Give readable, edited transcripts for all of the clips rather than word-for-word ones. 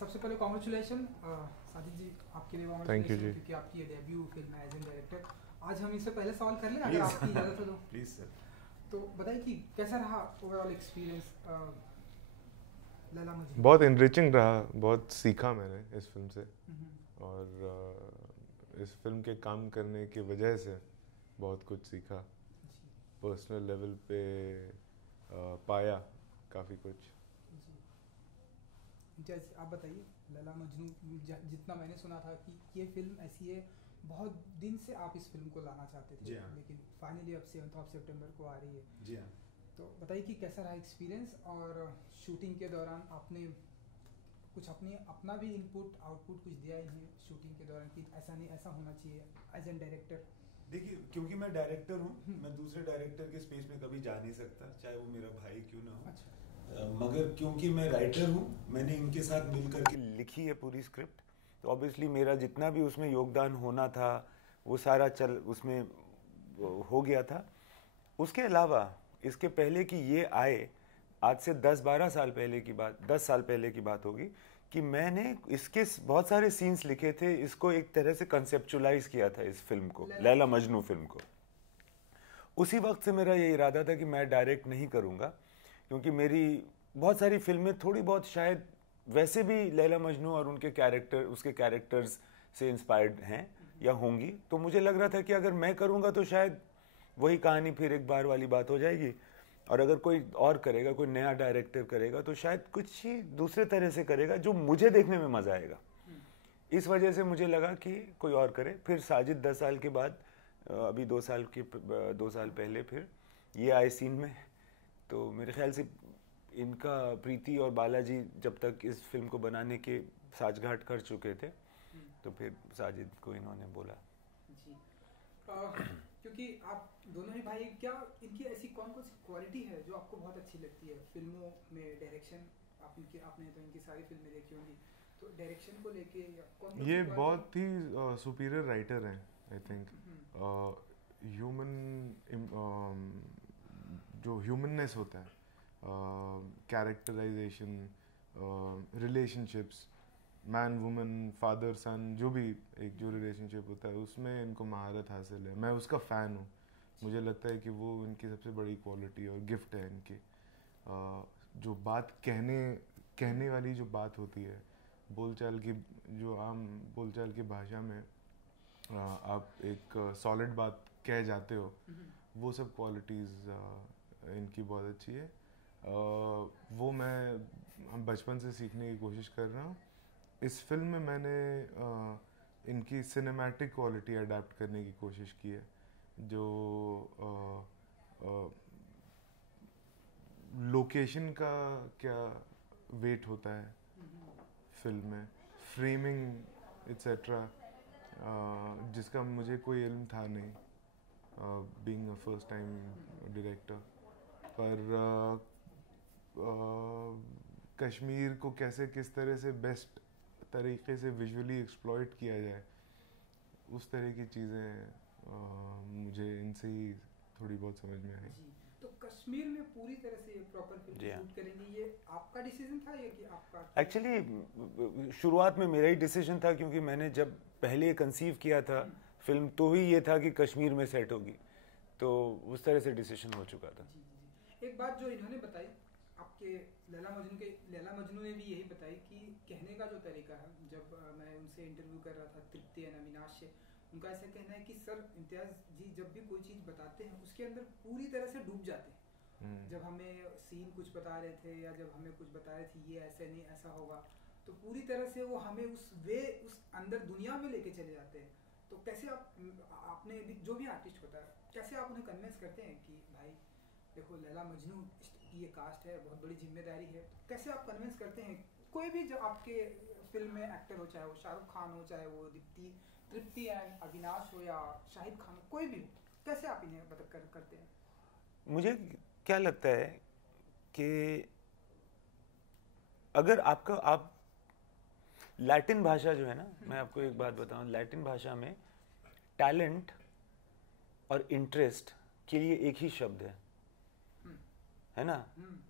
सबसे पहले कॉन्ग्रेचुलेशन साजिद जी, आपके लिए थैंक यू जी। कॉन्ग्रेचुलेशन, क्योंकि आपकी ये डेब्यू फिल्म है एज एन डायरेक्टर। आज हम इससे पहले सवाल कर लें अगर आपकी इजाज़त हो तो। Please sir. तो बताइए कि कैसा रहा ओवरऑल एक्सपीरियंस लैला मजनू? बहुत इनरिचिंग रहा, बहुत सीखा मैंने इस फिल्म से, और इस फिल्म के काम करने की वजह से बहुत कुछ सीखा। पर्सनल लेवल पे पाया काफ़ी कुछ। जैसे आप बताइए लैला मजनू, जितना मैंने सुना था कि ये फिल्म ऐसी है, बहुत दिन से आप इस फिल्म को लाना चाहते थे, लेकिन फाइनली अब 7 सितंबर को आ रही है। जी हाँ। तो बताइए कि कैसा रहा एक्सपीरियंस, और शूटिंग के दौरान आपने कुछ अपना भी इनपुट आउटपुट कुछ दिया इन्हें शूटिंग के दौरान कि ऐसा नहीं ऐसा होना चाहिए एज एन डायरेक्टर? देखिए, क्योंकि मैं डायरेक्टर हूँ, मैं दूसरे डायरेक्टर के स्पेस में कभी जा नहीं सकता, चाहे वो मेरा भाई क्यों ना हो। अच्छा। मगर क्योंकि मैं राइटर हूँ, मैंने इनके साथ मिल करके लिखी है पूरी स्क्रिप्ट, तो ऑब्वियसली मेरा जितना भी उसमें योगदान होना था वो सारा उसमें हो गया था। उसके अलावा इसके पहले कि ये आए, आज से 10-12 साल पहले की बात, 10 साल पहले की बात होगी कि मैंने इसके बहुत सारे सीन्स लिखे थे, इसको एक तरह से कंसेप्चुलाइज किया था इस फिल्म को, लैला मजनू फिल्म को। उसी वक्त से मेरा ये इरादा था कि मैं डायरेक्ट नहीं करूँगा, क्योंकि मेरी बहुत सारी फिल्में थोड़ी बहुत शायद वैसे भी लैला मजनू और उनके कैरेक्टर, उसके कैरेक्टर्स से इंस्पायर्ड हैं या होंगी। तो मुझे लग रहा था कि अगर मैं करूँगा तो शायद वही कहानी फिर एक बार वाली बात हो जाएगी, और अगर कोई और करेगा, कोई नया डायरेक्टर करेगा तो शायद कुछ ही दूसरे तरह से करेगा जो मुझे देखने में मज़ा आएगा। इस वजह से मुझे लगा कि कोई और करे। फिर साजिद 10 साल के बाद, अभी 2 साल पहले फिर ये आए सीन में, तो मेरे ख्याल से इनका प्रीति और बालाजी जब तक इस फिल्म को बनाने के साठगांठ कर चुके थे, तो फिर साजिद को इन्होंने बोला। जी। क्योंकि आप दोनों ही भाई, क्या इनकी ऐसी कौन कौन सी क्वालिटी है जो आपको बहुत अच्छी लगती है फिल्मों में? डायरेक्शन, आपने तो इनकी सारी फिल्में देखी होंगी, तो डायरेक्शन को लेके कौन ये बहुत ही सुपीरियर राइटर हैं, आई थिंक। ह्यूमन जो ह्यूमननेस होता है, characterisation, relationships, man woman, father son, जो भी एक जो रिलेशनशिप होता है उसमें इनको महारत हासिल है। मैं उसका फ़ैन हूँ। मुझे लगता है कि वो इनकी सबसे बड़ी क्वालिटी और गिफ्ट है इनकी। जो बात कहने वाली जो बात होती है, बोलचाल की, जो आम बोलचाल की भाषा में आप एक सॉलिड बात कह जाते हो, वो सब क्वालिटीज़ इनकी बहुत अच्छी है। वो हम बचपन से सीखने की कोशिश कर रहा हूँ। इस फिल्म में मैंने इनकी सिनेमैटिक क्वालिटी अडेप्ट करने की कोशिश की है, जो लोकेशन का क्या वेट होता है फिल्म में, फ्रेमिंग एट्सेट्रा, जिसका मुझे कोई इल्म था नहीं, being a first time director. पर कश्मीर को कैसे किस तरह से बेस्ट तरीके से विजुअली एक्सप्लॉइट किया जाए, उस तरह की चीज़ें मुझे इनसे ही थोड़ी बहुत समझ में आई। तो कश्मीर में पूरी तरह से प्रॉपर फिल्म शूट करेंगे, ये आपका डिसीजन था या कि आपका? एक्चुअली शुरुआत में मेरा ही डिसीजन था, क्योंकि मैंने जब पहले कंसीव किया था फिल्म, तो ही ये था कि कश्मीर में सेट होगी, तो उस तरह से डिसीजन हो चुका था। जी। एक बात जो इन्होंने बताई आपके लैला मजनू ने भी यही बताई कि कहने का जो तरीका है, जब मैं उनसे इंटरव्यू कर रहा था, तृप्ति एंड अविनाश से, उनका ऐसा कहना है कि सर इम्तियाज़ जी जब भी कोई चीज़ बताते हैं उसके अंदर पूरी तरह से डूब जाते हैं। जब हमें सीन कुछ बता रहे थे या जब हमें कुछ बता रहे थे ये ऐसे नहीं ऐसा होगा, तो पूरी तरह से वो हमें उस अंदर दुनिया में लेके चले जाते हैं। तो कैसे आपने भी, जो भी आर्टिस्ट होता है, कैसे आप उन्हें कन्विंस करते हैं कि भाई देखो लैला मजनू की ये कास्ट है, बहुत बड़ी जिम्मेदारी है, तो कैसे आप कन्विंस करते हैं कोई भी जो आपके फिल्म में एक्टर हो, चाहे वो शाहरुख खान हो, चाहे वो तृप्ति एंड अविनाश हो या शाहिद खान, कोई भी हो, कैसे आप इन्हें करते हैं? मुझे क्या लगता है कि अगर आप लैटिन भाषा जो है ना, मैं आपको एक बात बताऊं, लैटिन भाषा में टैलेंट और इंटरेस्ट के लिए एक ही शब्द है ना।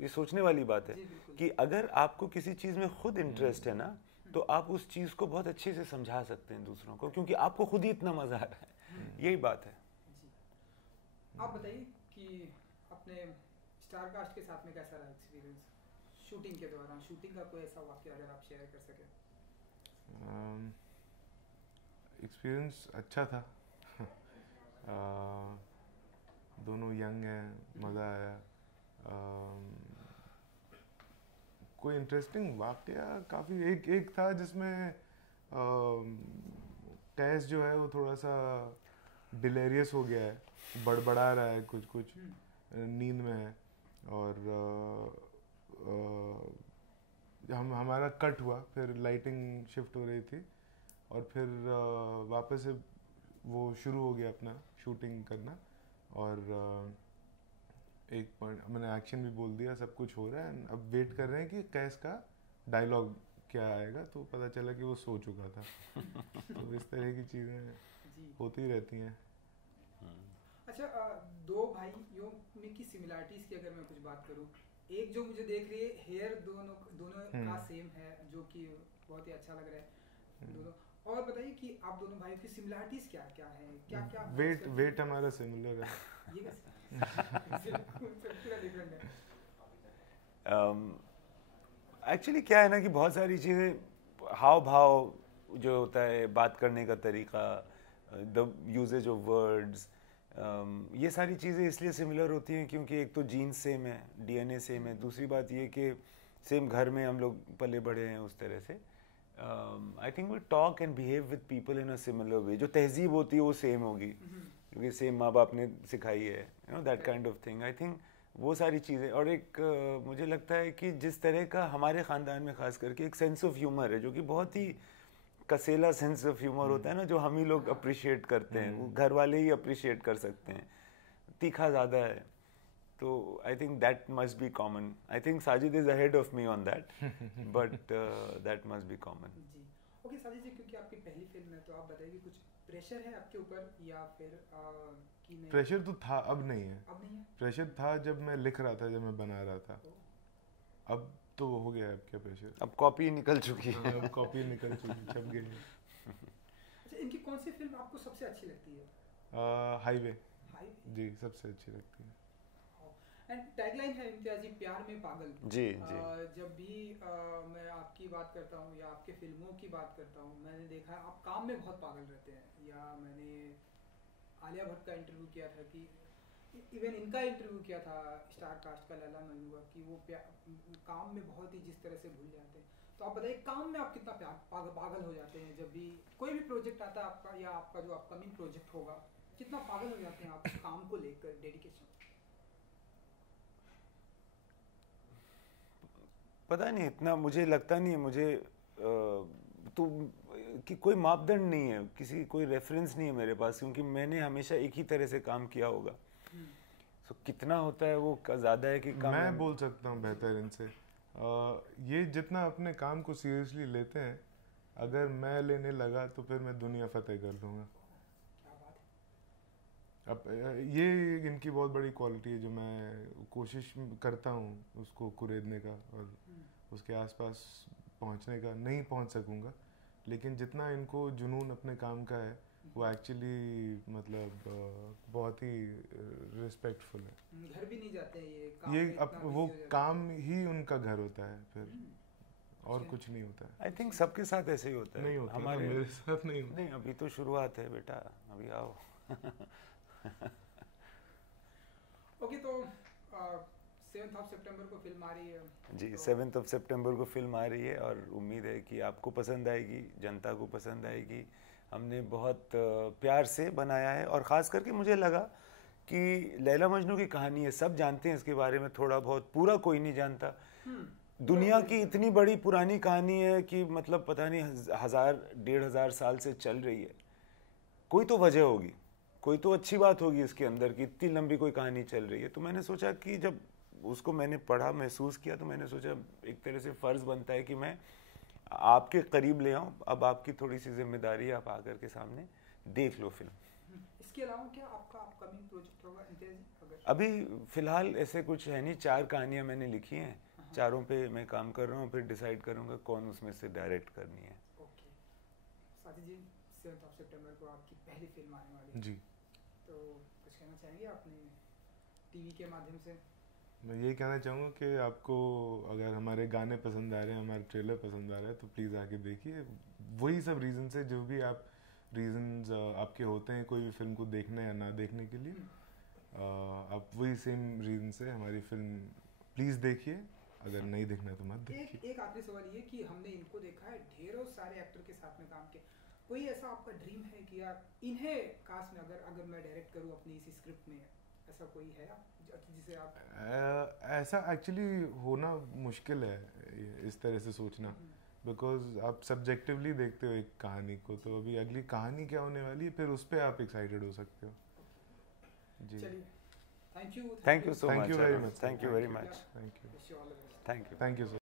ये सोचने वाली बात है कि अगर आपको किसी चीज़ में खुद इंटरेस्ट है ना, तो आप उस चीज़ को बहुत अच्छे से समझा सकते हैं दूसरों को, क्योंकि आपको खुद ही इतना मज़ा आ रहा है। यही बात है। जी। आप बताइए कि अपने स्टार कास्ट के साथ में कैसा रहा एक्सपीरियंस शूटिंग के दौरान, शूटिंग का कोई ऐसा वाक्य अगर आप शेयर कर सकें। एक्सपीरियंस अच्छा था। दोनों यंग हैं, मज़ा आया। कोई इंटरेस्टिंग वाकया काफ़ी एक था जिसमें कैस जो है वो थोड़ा सा डिलेरियस हो गया है, बड़बड़ा रहा है, कुछ नींद में है, और हमारा कट हुआ, फिर लाइटिंग शिफ्ट हो रही थी, और फिर वापस से वो शुरू हो गया अपना शूटिंग करना, और एक पॉइंट मैंने एक्शन भी बोल दिया, सब कुछ हो रहा है, अब वेट कर रहे हैं कि कैस का डायलॉग क्या आएगा, तो पता चला कि वो सो चुका था। तो इस तरह की चीज़ें होती रहती हैं। अच्छा, दो भाइयों में की सिमिलरिटीज़ की अगर मैं कुछ बात करूं, एक जो मुझे देख रही है, हेयर दोनों का सेम है, जो कि बहुत ही अच्छा लग रहा है दोनों। और बताइए कि आप दोनों भाइयों की सिमिलरिटीज क्या क्या है, क्या क्या वेट हमारा सिमिलर है। ये कैसे पूरा डिफरेंट है। एक्चुअली क्या है ना कि बहुत सारी चीज़ें, हाव भाव जो होता है, बात करने का तरीका, द यूजेज ऑफ वर्ड्स, ये सारी चीज़ें इसलिए सिमिलर होती हैं क्योंकि एक तो जीन्स सेम है, डीएनए सेम है, दूसरी बात ये कि सेम घर में हम लोग पले बड़े हैं उस तरह से। I think we talk and behave with people in a similar way. जो तहजीब होती है वो सेम होगी क्योंकि सेम माँ बाप ने सिखाई है, you know, that kind of thing. I think वो सारी चीज़ें, और एक मुझे लगता है कि जिस तरह का हमारे ख़ानदान में ख़ास करके एक सेंस ऑफ ह्यूमर है, जो कि बहुत ही कसेला सेंस ऑफ ह्यूमर होता है ना, जो हम ही लोग अप्रिशिएट करते हैं, वो घर वाले ही अप्रिशिएट कर सकते हैं। तीखा ज़्यादा है, तो I think that must be common. I think Sajid is ahead of me on that, but that must be common. जी ओके साजिद जी, क्योंकि आपकी पहली फिल्म है तो आप बताइए कुछ प्रेशर है आपके ऊपर या फिर कि नहीं? प्रेशर तो था, अब नहीं है। अब नहीं है? प्रेशर था जब मैं लिख रहा था, जब मैं बना रहा था। अब तो हो गया है, अब क्या प्रेशर। अब कॉपी निकल चुकी है। अब कॉपी निकल चुकी, छप गई है। अच्छा, इनकी कौन सी फिल्म आपको सबसे अच्छी लगती है? हाईवे जी सबसे अच्छी लगती है। एंड टैगलाइन है इम्तियाजी, प्यार में पागल। जी जब भी मैं आपकी बात करता हूँ या आपके फिल्मों की बात करता हूँ, मैंने देखा है आप काम में बहुत पागल रहते हैं। या मैंने आलिया भट्ट का इंटरव्यू किया था, कि इवन इनका इंटरव्यू किया था स्टार कास्ट का, लैला मजनू का, कि वो काम में बहुत ही जिस तरह से भूल जाते हैं। तो आप बताइए काम में आप कितना पागल हो जाते हैं जब भी कोई भी प्रोजेक्ट आता है आपका, या आपका जो अपकमिंग प्रोजेक्ट होगा, कितना पागल हो जाते हैं आप काम को लेकर, डेडिकेशन? पता नहीं, इतना मुझे लगता नहीं है। मुझे तो कि कोई मापदंड नहीं है, किसी कोई रेफरेंस नहीं है मेरे पास, क्योंकि मैंने हमेशा एक ही तरह से काम किया होगा। सो कितना होता है वो ज़्यादा है कि कम? मैं बोल सकता हूँ बेहतर इनसे, ये जितना अपने काम को सीरियसली लेते हैं, अगर मैं लेने लगा तो फिर मैं दुनिया फतेह कर लूँगा। अब ये इनकी बहुत बड़ी क्वालिटी है जो मैं कोशिश करता हूँ उसको कुरेदने का और उसके आसपास पहुँचने का। नहीं पहुँच सकूँगा, लेकिन जितना इनको जुनून अपने काम का है वो एक्चुअली मतलब बहुत ही रिस्पेक्टफुल है। घर भी नहीं जाते हैं ये अब वो काम ही उनका घर होता है, फिर और कुछ नहीं होता है। आई थिंक सबके साथ ऐसे ही होता है। नहीं होता, हमारे मेरे साथ नहीं होता। नहीं, अभी तो शुरुआत है बेटा, अभी आओ। ओके, तो 7 सितंबर को फिल्म आ रही है जी, तो 7 सितंबर को फिल्म आ रही है और उम्मीद है कि आपको पसंद आएगी, जनता को पसंद आएगी। हमने बहुत प्यार से बनाया है, और ख़ास करके मुझे लगा कि लैला मजनू की कहानी है, सब जानते हैं इसके बारे में थोड़ा बहुत, पूरा कोई नहीं जानता। दुनिया की इतनी बड़ी पुरानी कहानी है कि मतलब पता नहीं 1000-1500 साल से चल रही है। कोई तो वजह होगी, कोई तो अच्छी बात होगी इसके अंदर कि इतनी लंबी कोई कहानी चल रही है। तो मैंने सोचा कि जब उसको मैंने पढ़ा, महसूस किया, तो मैंने सोचा एक तरह से फ़र्ज़ बनता है कि मैं आपके करीब ले आऊँ। अब आपकी थोड़ी सी जिम्मेदारी है, आप आकर के सामने देख लो फिल्म। इसके अलावा क्या आपका अपकमिंग प्रोजेक्ट होगा इम्तियाजी? अभी फ़िलहाल ऐसे कुछ है नहीं, 4 कहानियाँ मैंने लिखी हैं चारों पे मैं काम कर रहा हूँ, फिर डिसाइड करूँगा कौन उसमें से डायरेक्ट करनी है। ओके साथी जी, 7 सितंबर को आपकी पहली फिल्म आने वाली है जी। तो कुछ कहना चाहेंगे अपने टीवी के माध्यम से? मैं यही कहना चाहूँगा कि आपको अगर हमारे गाने पसंद आ रहे हैं, हमारे ट्रेलर पसंद आ रहा है, तो प्लीज़ आके देखिए। वही सब रीज़न्स है जो भी आप रीज़न्स आपके होते हैं कोई भी फिल्म को देखने या ना देखने के लिए, आप वही सेम रीज़न से हमारी फिल्म प्लीज़ देखिए। अगर नहीं देखना तो मत देखिए। एक आखिरी सवाल ये कि हमने इनको देखा है ढेरों सारे एक्टर के साथ में काम किया, कोई ऐसा आपका ड्रीम है कि यार इन्हें कास्ट में अगर मैं डायरेक्ट करूँ अपनी इसी स्क्रिप्ट में, ऐसा कोई है जिसे आप ऐसा एक्चुअली होना मुश्किल है इस तरह से सोचना, बिकॉज आप सब्जेक्टिवली देखते हो एक कहानी को, तो अभी अगली कहानी क्या होने वाली है फिर उस पर आप एक्साइटेड हो सकते हो। जी, चलिए, thank you so much, very much, thank you very much, thank you, thank you, thank you sir.